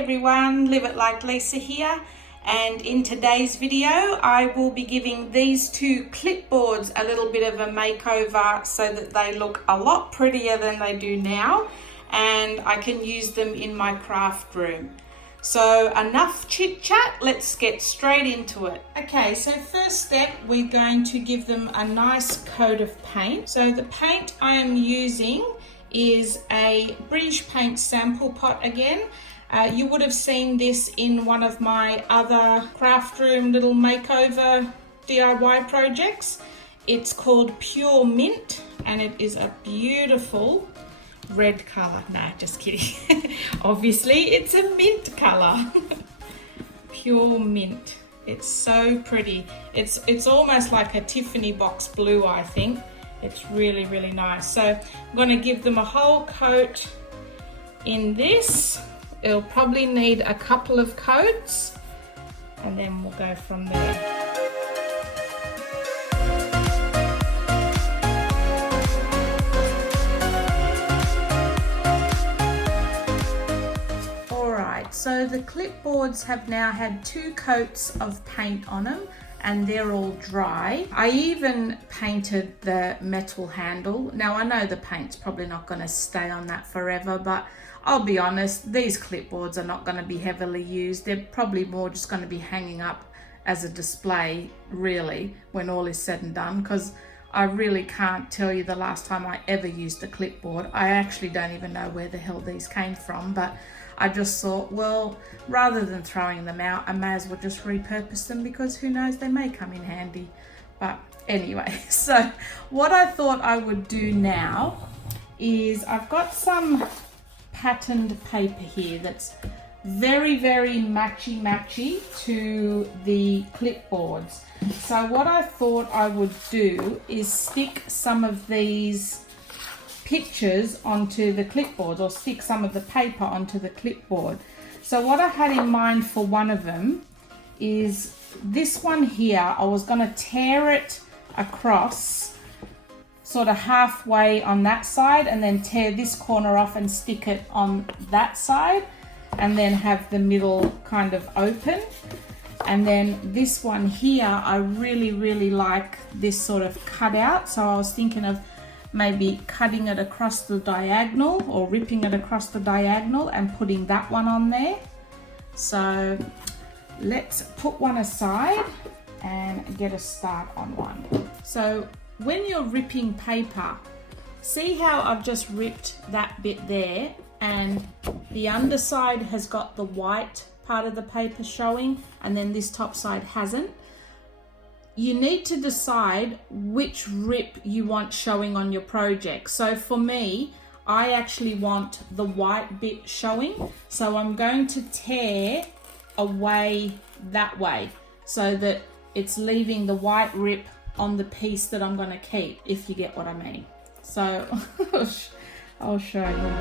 everyone, Live It Like Lisa here, and in today's video I will be giving these two clipboards a little bit of a makeover so that they look a lot prettier than they do now, and I can use them in my craft room. So enough chit chat, let's get straight into it. Okay, so first step, we're going to give them a nice coat of paint. So the paint I am using is a British Paint sample pot again. You would have seen this in one of my other craft room little makeover DIY projects. It's called Pure Mint and it is a beautiful red color. No, just kidding. Obviously it's a mint color. Pure mint. It's so pretty. It's almost like a Tiffany box blue, I think. It's really, really nice. So I'm going to give them a whole coat in this. It'll probably need a couple of coats and then we'll go from there. Alright, so the clipboards have now had 2 coats of paint on them and they're all dry. I even painted the metal handle. Now I know the paint's probably not going to stay on that forever, but I'll be honest, these clipboards are not going to be heavily used. They're probably more just going to be hanging up as a display, really, when all is said and done, because I really can't tell you the last time I ever used a clipboard. I actually don't even know where the hell these came from, but I just thought, well, rather than throwing them out, I may as well just repurpose them because who knows, they may come in handy. But anyway, so what I thought I would do now is I've got some patterned paper here that's very, very matchy to the clipboards. So what I thought I would do is stick some of these pictures onto the clipboard, or stick some of the paper onto the clipboard. So what I had in mind for one of them is this one here. I was going to tear it across sort of halfway on that side and then tear this corner off and stick it on that side and then have the middle kind of open. And then this one here, I really like this sort of cutout, so I was thinking of maybe cutting it across the diagonal or ripping it across the diagonal and putting that one on there. So let's put one aside and get a start on one. So when you're ripping paper, see how I've just ripped that bit there and the underside has got the white part of the paper showing and then this top side hasn't. You need to decide which rip you want showing on your project. So for me, I actually want the white bit showing. So I'm going to tear away that way so that it's leaving the white rip on the piece that I'm going to keep, if you get what I mean. So I'll show you.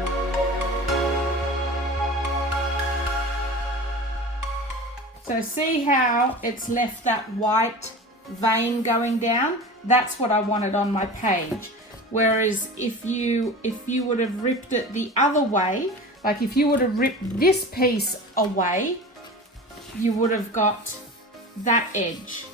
So see how it's left that white vein going down? That's what I wanted on my page. Whereas if you would have ripped it the other way, like if you would have ripped this piece away, you would have got that edge,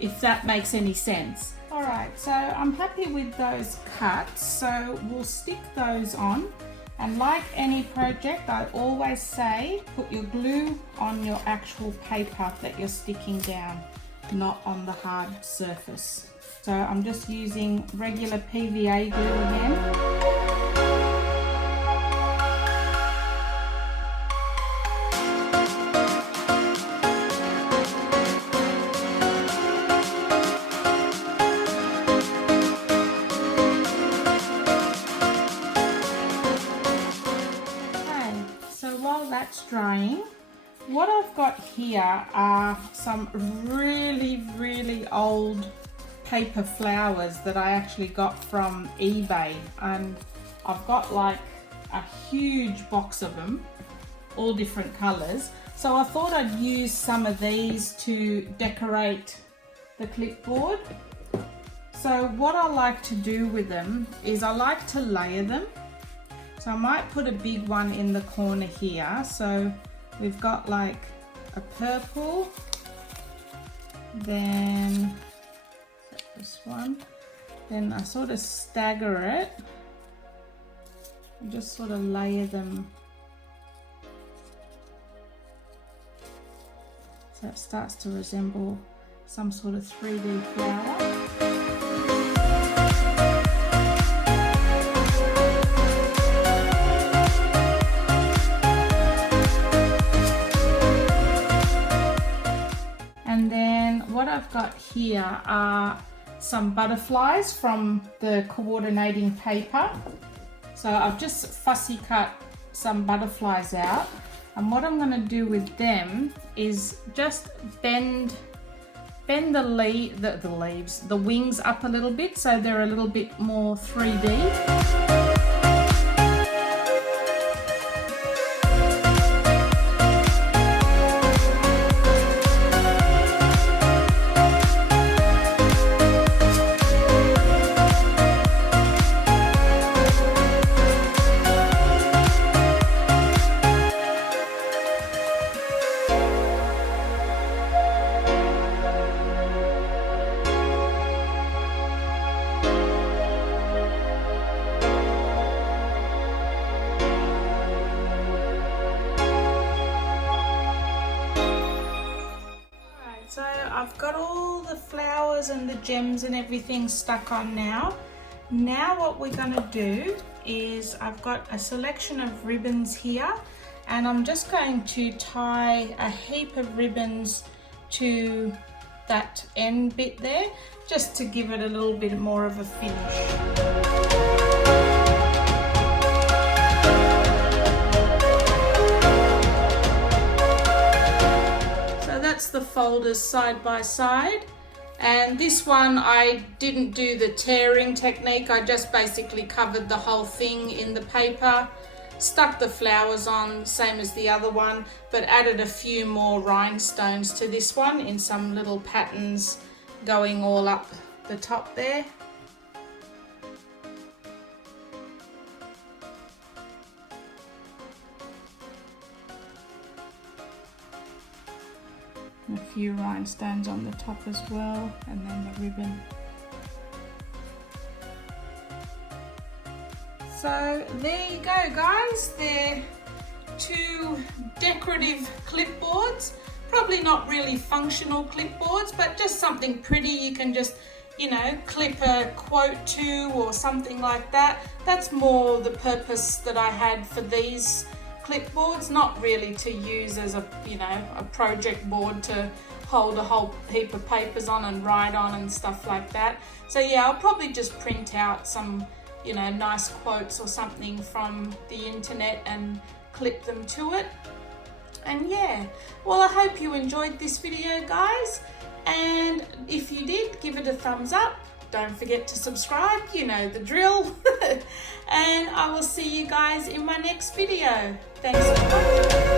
if that makes any sense. All right, so I'm happy with those cuts, so we'll stick those on. And like any project, I always say, put your glue on your actual paper that you're sticking down, not on the hard surface. So I'm just using regular PVA glue again. That's drying. What I've got here are some really old paper flowers that I actually got from eBay, and I've got like a huge box of them, all different colors. So I thought I'd use some of these to decorate the clipboard. So what I like to do with them is I like to layer them. So I might put a big one in the corner here. So we've got like a purple, then this one, then I sort of stagger it and just sort of layer them so it starts to resemble some sort of 3D flower. And then what I've got here are some butterflies from the coordinating paper. So I've just fussy cut some butterflies out, and what I'm going to do with them is just bend the leaves, the wings up a little bit so they're a little bit more 3D. So I've got all the flowers and the gems and everything stuck on now. Now what we're going to do is I've got a selection of ribbons here, and I'm just going to tie a heap of ribbons to that end bit there, just to give it a little bit more of a finish. That's the folders side by side, and this one I didn't do the tearing technique. I just basically covered the whole thing in the paper, stuck the flowers on same as the other one, but added a few more rhinestones to this one in some little patterns going all up the top there. A few rhinestones on the top as well, and then the ribbon. So there you go, guys. They're two decorative clipboards. Probably not really functional clipboards, but just something pretty you can just, you know, clip a quote to or something like that. That's more the purpose that I had for these clipboards, not really to use as a, you know, a project board to hold a whole heap of papers on and write on and stuff like that. So yeah, I'll probably just print out some, you know, nice quotes or something from the internet and clip them to it. And yeah, well, I hope you enjoyed this video, guys, and if you did, give it a thumbs up. Don't forget to subscribe, you know the drill. And I will see you guys in my next video. Thanks so much.